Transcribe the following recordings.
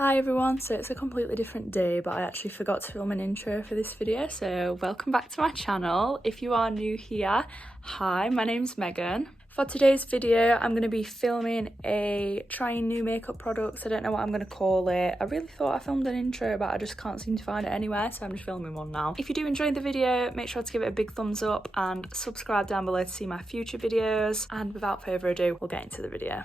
Hi everyone, so it's a completely different day, but I actually forgot to film an intro for this video, so welcome back to my channel. If you are new here, hi, my name's Megan. For today's video, I'm going to be filming trying new makeup products. I don't know what I'm going to call it. I really thought I filmed an intro, but I just can't seem to find it anywhere, so I'm just filming one now. If you do enjoy the video, make sure to give it a big thumbs up and subscribe down below to see my future videos. And without further ado, we'll get into the video.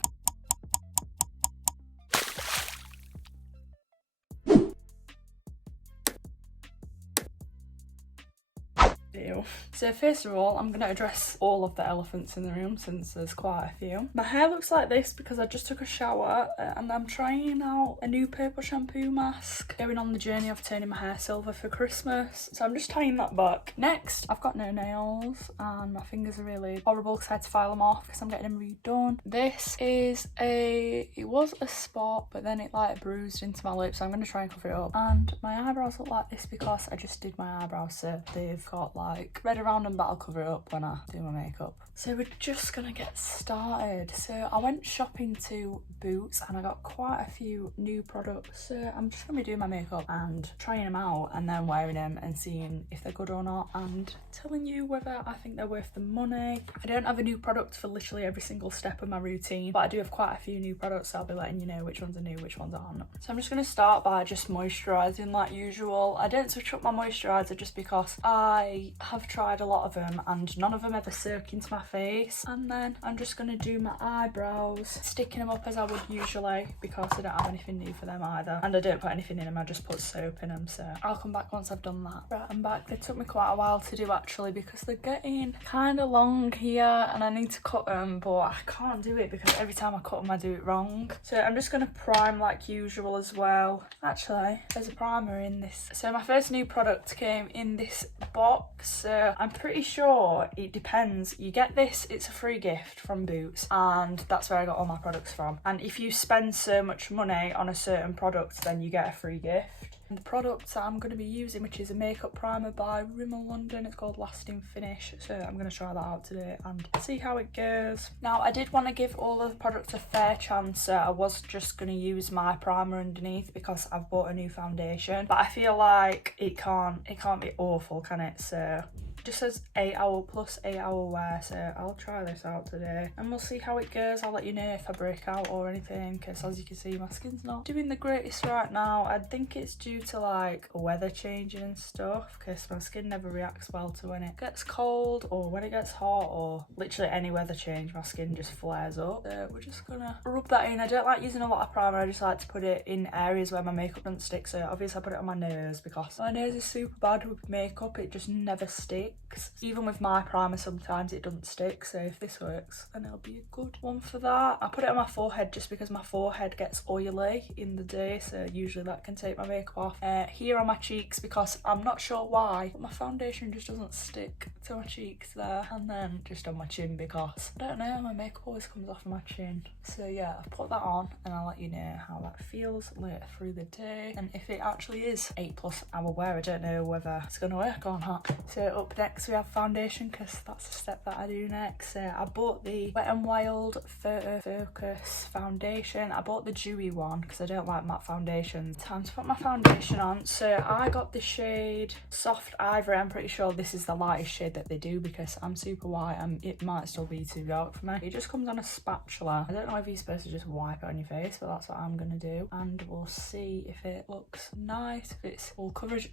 So first of all, I'm going to address all of the elephants in the room since there's quite a few. My hair looks like this because I just took a shower and I'm trying out a new purple shampoo mask, going on the journey of turning my hair silver for Christmas. So I'm just tying that back. Next, I've got no nails and my fingers are really horrible because I had to file them off because I'm getting them redone. This is it was a spot, but then it like bruised into my lips, so I'm going to try and cover it up. And my eyebrows look like this because I just did my eyebrows, so they've got like red around them, but I'll cover it up when I do my makeup. So we're just gonna get started. So I went shopping to Boots and I got quite a few new products. So I'm just gonna be doing my makeup and trying them out and then wearing them and seeing if they're good or not and telling you whether I think they're worth the money. I don't have a new product for literally every single step of my routine, but I do have quite a few new products, so I'll be letting you know which ones are new, which ones aren't. So I'm just gonna start by just moisturising like usual. I don't switch up my moisturiser just because I have tried a lot of them and none of them ever soak into my face. And then I'm just going to do my eyebrows, sticking them up as I would usually because I don't have anything new for them either, and I don't put anything in them, I just put soap in them. So I'll come back once I've done that. Right, I'm back. They took me quite a while to do actually because they're getting kind of long here and I need to cut them, but I can't do it because every time I cut them I do it wrong. So I'm just going to prime like usual as well. Actually, there's a primer in this. So my first new product came in this box, so I'm pretty sure it depends. You get this, it's a free gift from Boots, and that's where I got all my products from. And if you spend so much money on a certain product, then you get a free gift. And the product that I'm going to be using, which is a makeup primer by Rimmel London, it's called Lasting Finish, so I'm going to try that out today and see how it goes. Now I did want to give all of the products a fair chance, so I was just going to use my primer underneath because I've bought a new foundation, but I feel like it can't be awful, can it? So just says 8 hour plus 8 hour wear, so I'll try this out today and we'll see how it goes. I'll let you know if I break out or anything, because as you can see my skin's not doing the greatest right now. I think it's due to like weather changing and stuff, because my skin never reacts well to when it gets cold or when it gets hot or literally any weather change. My skin just flares up, so we're just gonna rub that in. I don't like using a lot of primer, I just like to put it in areas where my makeup doesn't stick. So obviously I put it on my nose because my nose is super bad with makeup, it just never sticks. Even with my primer sometimes it doesn't stick, so if this works then it'll be a good one for that. I put it on my forehead just because my forehead gets oily in the day, so usually that can take my makeup off. Here on my cheeks because I'm not sure why, but my foundation just doesn't stick to my cheeks there. And then just on my chin because I don't know, my makeup always comes off my chin. So yeah, I've put that on and I'll let you know how that feels later through the day and if it actually is 8+ hour wear. I don't know whether it's gonna work or not. So up next we have foundation, because that's the step that I do next. So I bought the Wet n Wild Photo Focus foundation. I bought the dewy one because I don't like matte foundations. Time to put my foundation on. So I got the shade Soft Ivory. I'm pretty sure this is the lightest shade that they do because I'm super white and it might still be too dark for me. It just comes on a spatula. I don't know if you're supposed to just wipe it on your face, but that's what I'm gonna do, and we'll see if it looks nice, if it's full coverage.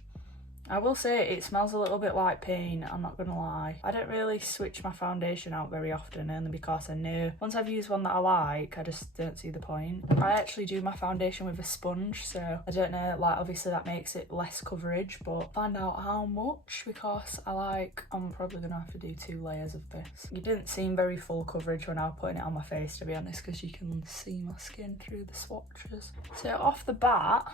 I will say it smells a little bit like paint, I'm not gonna lie. I don't really switch my foundation out very often, only because I know once I've used one that I like, I just don't see the point. I actually do my foundation with a sponge, so I don't know, like obviously that makes it less coverage, but find out how much, because I'm probably gonna have to do 2 layers of this. It didn't seem very full coverage when I was putting it on my face, to be honest, because you can see my skin through the swatches. So off the bat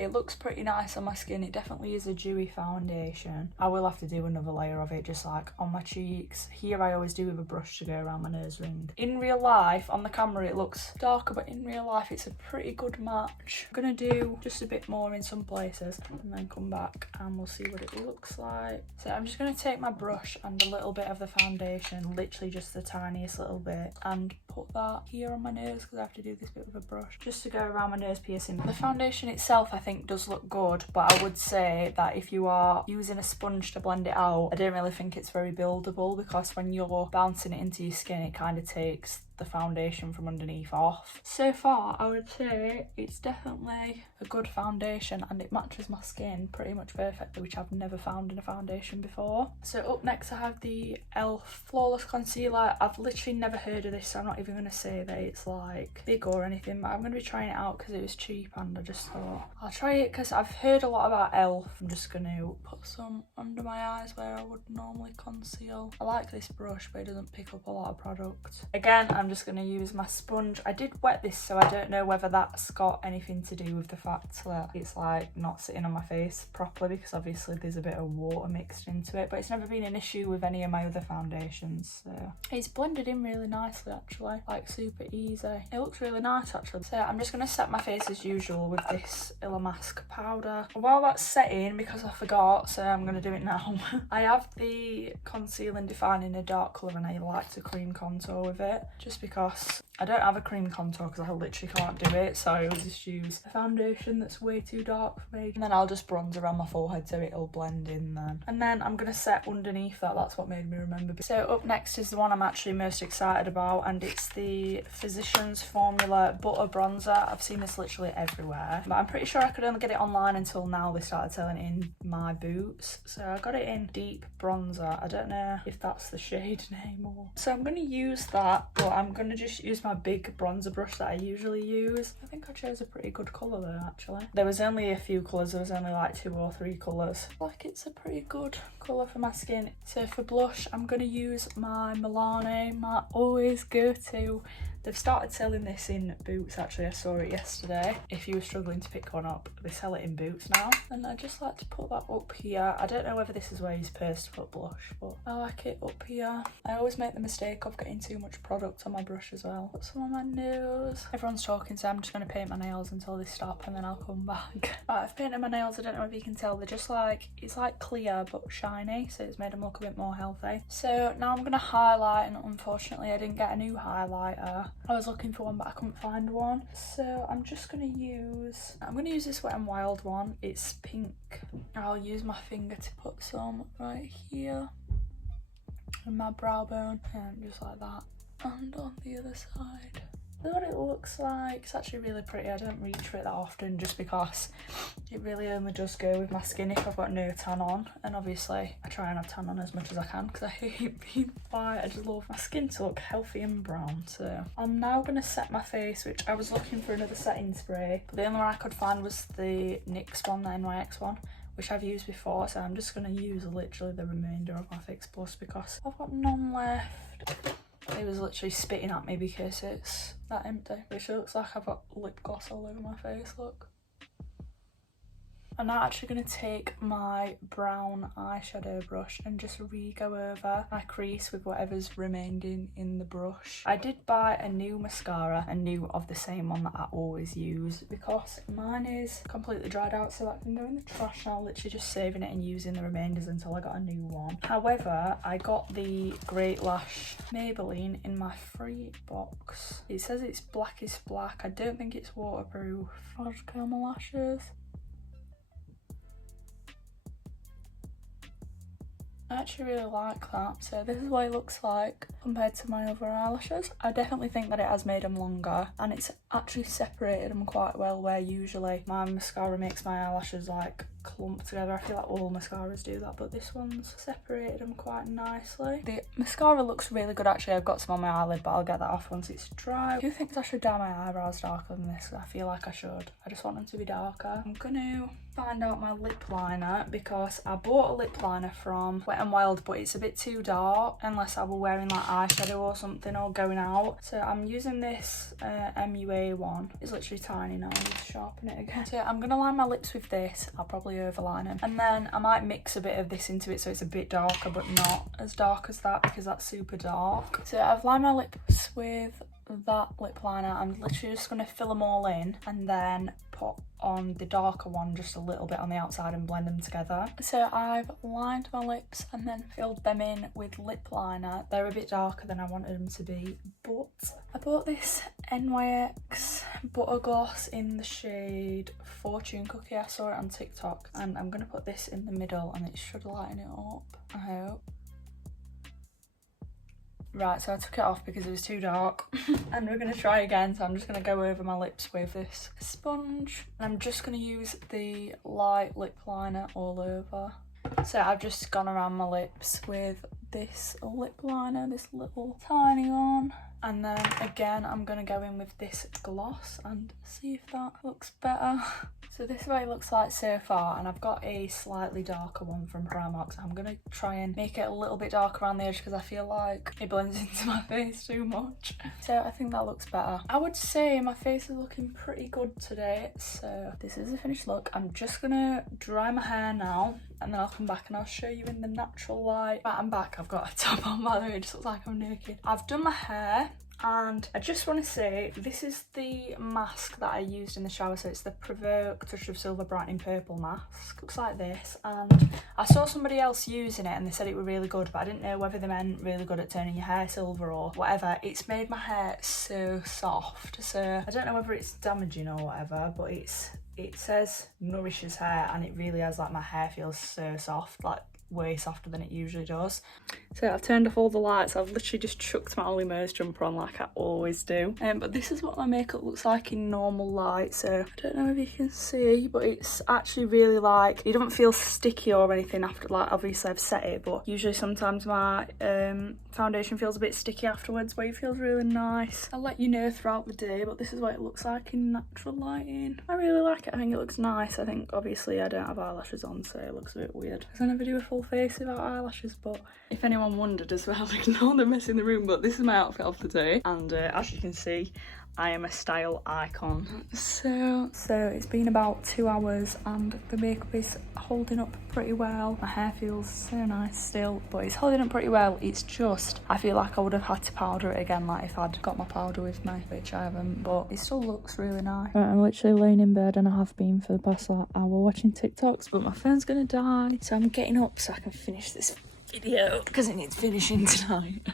it looks pretty nice on my skin. It definitely is a dewy foundation. I will have to do another layer of it just like on my cheeks. Here I always do with a brush to go around my nose ring. In real life, on the camera it looks darker, but in real life it's a pretty good match. I'm gonna do just a bit more in some places and then come back and we'll see what it looks like. So I'm just gonna take my brush and a little bit of the foundation, literally just the tiniest little bit, and put that here on my nose because I have to do this bit with a brush just to go around my nose piercing. The foundation itself I think does look good, but I would say that if you are using a sponge to blend it out, I don't really think it's very buildable, because when you're bouncing it into your skin it kind of takes the foundation from underneath off. So far I would say it's definitely a good foundation and it matches my skin pretty much perfectly, which I've never found in a foundation before. So up next I have the e.l.f. Flawless Concealer. I've literally never heard of this, so I'm not even going to say that it's like big or anything, but I'm going to be trying it out because it was cheap and I just thought I'll try it because I've heard a lot about e.l.f. I'm just going to put some under my eyes where I would normally conceal. I like this brush but it doesn't pick up a lot of product. Again, I'm just going to use my sponge. I did wet this, so I don't know whether that's got anything to do with the fact that it's like not sitting on my face properly, because obviously there's a bit of water mixed into it, but it's never been an issue with any of my other foundations. So it's blended in really nicely actually, like super easy. It looks really nice actually. So I'm just going to set my face as usual with this Mask powder. While that's setting, because I forgot, so I'm going to do it now, I have the Conceal and Define in a dark colour and I like to cream contour with it, just because I don't have a cream contour because I literally can't do it, so I'll just use a foundation that's way too dark for me, and then I'll just bronze around my forehead so it'll blend in then. And then I'm going to set underneath that. That's what made me remember. So up next is the one I'm actually most excited about, and it's the Physicians Formula Butter Bronzer. I've seen this literally everywhere, but I'm pretty sure I could only get it online until now they started selling it in my Boots. So I got it in Deep Bronzer. I don't know if that's the shade name or... So I'm going to use that, but I'm going to just use my big bronzer brush that I usually use. I think I chose a pretty good colour there actually. There was only a few colours, there was only like 2 or 3 colours. Like it's a pretty good colour for my skin. So for blush I'm going to use my Milani, my always go-to. They've started selling this in Boots actually, I saw it yesterday. If you were struggling to pick one up, they sell it in Boots now. And I just like to put that up here. I don't know whether this is where you're supposed to put blush, but I like it up here. I always make the mistake of getting too much product on my brush as well. Put some on my nose. Everyone's talking, so I'm just going to paint my nails until they stop and then I'll come back. Right, I've painted my nails. I don't know if you can tell, they're just like, it's like clear but shiny, so it's made them look a bit more healthy. So now I'm going to highlight, and unfortunately I didn't get a new highlighter. I was looking for one but I couldn't find one, so I'm just going to use this Wet and Wild one. It's pink. I'll use my finger to put some right here on my brow bone, and just like that, and on the other side. That's what it looks like. It's actually really pretty. I don't reach for it that often just because it really only does go with my skin if I've got no tan on, and obviously I try and have tan on as much as I can because I hate being white. I just love my skin to look healthy and brown. So I'm now going to set my face, which I was looking for another setting spray, but the only one I could find was the NYX one, the NYX one, which I've used before, so I'm just going to use literally the remainder of my Fix Plus because I've got none left. It was literally spitting at me because it's that empty, which looks like I've got lip gloss all over my face, look. I'm now actually going to take my brown eyeshadow brush and just re-go over my crease with whatever's remaining in the brush. I did buy a new mascara, a new of the same one that I always use, because mine is completely dried out, so that can go in the trash now, literally just saving it and using the remainders until I got a new one. However, I got the Great Lash Maybelline in my free box. It says it's black is black. I don't think it's waterproof. I'll just curl my lashes. I actually really like that. So this is what it looks like compared to my other eyelashes. I definitely think that it has made them longer, and it's actually separated them quite well, where usually my mascara makes my eyelashes like clump together. I feel like all mascaras do that, but this one's separated them quite nicely. The mascara looks really good actually. I've got some on my eyelid, but I'll get that off once it's dry. Who thinks I should dye my eyebrows darker than this? I feel like I should. I just want them to be darker. I'm gonna find out my lip liner because I bought a lip liner from Wet n Wild, but it's a bit too dark unless I were wearing like eyeshadow or something or going out. So I'm using this MUA one. It's literally tiny now. I need to sharpen it again. So I'm gonna line my lips with this. I'll probably darkly overlining. And then I might mix a bit of this into it so it's a bit darker, but not as dark as that because that's super dark. So I've lined my lips with that lip liner. I'm literally just going to fill them all in and then put on the darker one just a little bit on the outside and blend them together. So I've lined my lips and then filled them in with lip liner. They're a bit darker than I wanted them to be, but I bought this NYX butter gloss in the shade Fortune Cookie. I saw it on TikTok and I'm going to put this in the middle and it should lighten it up, I hope. Right, so I took it off because it was too dark and we're going to try again, so I'm just going to go over my lips with this sponge and I'm just going to use the light lip liner all over. So I've just gone around my lips with this lip liner, this little tiny one, and then again I'm going to go in with this gloss and see if that looks better. So this is what it looks like so far, and I've got a slightly darker one from Primark, so I'm going to try and make it a little bit darker around the edge because I feel like it blends into my face too much. So I think that looks better. I would say my face is looking pretty good today, so this is the finished look. I'm just going to dry my hair now and then I'll come back and I'll show you in the natural light. Right, I'm back. I've got a top on, by the way, it just looks like I'm naked. I've done my hair. And I just want to say, this is the mask that I used in the shower, so it's the Provoke Touch of Silver Brightening Purple mask. Looks like this, and I saw somebody else using it and they said it were really good, but I didn't know whether they meant really good at turning your hair silver or whatever. It's made my hair so soft, so I don't know whether it's damaging or whatever, but it says nourishes hair and it really has, like, my hair feels so soft, like way softer than it usually does. So I've turned off all the lights. I've literally just chucked my Ollie Murs jumper on like I always do. But this is what my makeup looks like in normal light, so I don't know if you can see, but it's actually really, like, it doesn't feel sticky or anything after, like, obviously I've set it, but usually sometimes my foundation feels a bit sticky afterwards, but it feels really nice. I'll let you know throughout the day, but this is what it looks like in natural lighting. I really like it. I think it looks nice. I think obviously I don't have eyelashes on, so it looks a bit weird because I never do a full face without eyelashes. But if anyone wondered as well, ignore the mess in the room, but this is my outfit of the day, and as you can see, I am a style icon. So it's been about 2 hours and the makeup is holding up pretty well. My hair feels so nice still, but it's holding up pretty well. It's just, I feel like I would have had to powder it again, like if I'd got my powder with me, which I haven't, but it still looks really nice. Right, I'm literally laying in bed and I have been for the past like hour watching TikToks, but my phone's gonna die, so I'm getting up so I can finish this video because it needs finishing tonight.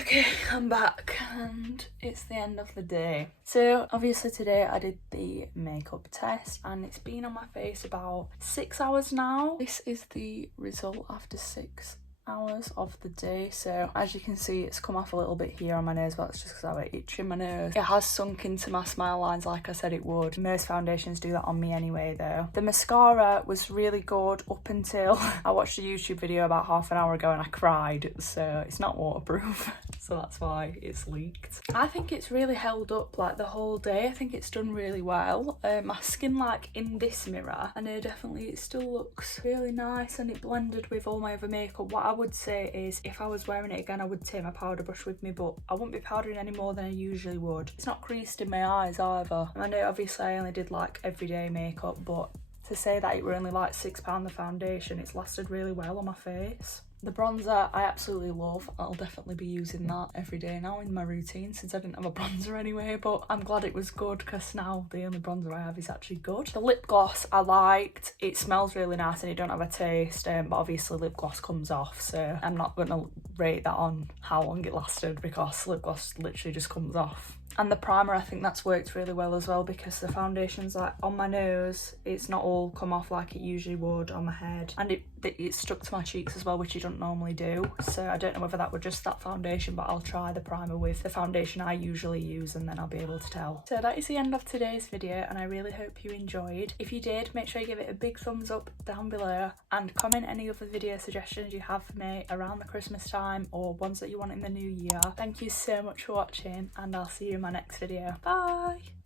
Okay, I'm back and it's the end of the day. So obviously today I did the makeup test and it's been on my face about 6 hours now. This is the result after 6 hours of the day. So as you can see, it's come off a little bit here on my nose, but that's just because I have an itch in my nose. It has sunk into my smile lines like I said it would. Most foundations do that on me anyway though. The mascara was really good up until I watched a YouTube video about half an hour ago and I cried, so it's not waterproof. So that's why it's leaked. I think it's really held up like the whole day. I think it's done really well. My skin, like in this mirror, I know definitely it still looks really nice and it blended with all my other makeup. What I would say is if I was wearing it again, I would take my powder brush with me, but I wouldn't be powdering any more than I usually would. It's not creased in my eyes either. And I know obviously I only did like everyday makeup, but to say that it were only like £6 the foundation, it's lasted really well on my face. The bronzer I absolutely love. I'll definitely be using that every day now in my routine since I didn't have a bronzer anyway, but I'm glad it was good because now the only bronzer I have is actually good. The lip gloss I liked. It smells really nice and it don't have a taste, but obviously lip gloss comes off, so I'm not going to rate that on how long it lasted because lip gloss literally just comes off. And the primer, I think that's worked really well as well because the foundation's like on my nose, it's not all come off like it usually would on my head, and it stuck to my cheeks as well, which you don't normally do. So I don't know whether that were just that foundation, but I'll try the primer with the foundation I usually use and then I'll be able to tell. So that is the end of today's video and I really hope you enjoyed. If you did, make sure you give it a big thumbs up down below and comment any other video suggestions you have for me around the Christmas time or ones that you want in the new year. Thank you so much for watching and I'll see you in my next video. Bye!